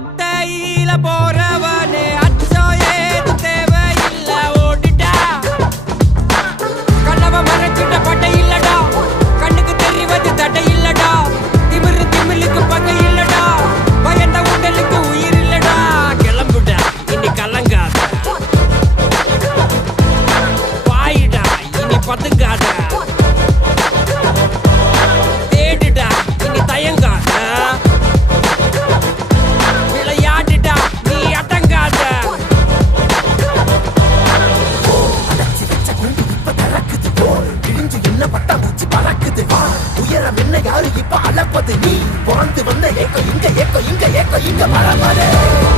ஒத்தையில போறவனே அச்சம் ஏது தேவையில்ல ஓடிட்டா கண்ணவ மறைச்சிட்ட பட்டை இல்லடா கண்ணுக்கு தெரிவது தடை இல்லடா திமிரு திமிலுக்கு பகை இல்லடா பயந்த உடலுக்கு உயிர் இல்லடா கிளம்புடா இனி கலங்காத பாயிடா இனி பதுங்காத தேடுடா இனி தயங்காத விளையாடுடா நீ அடங்காத உயரம் என்ன யாரு இப்ப அளப்பது நீ வாழ்ந்து வந்த ஏக்கம் இங்க ஏக்கம் இங்க ஏக்கம் இங்க பரவாயில்ல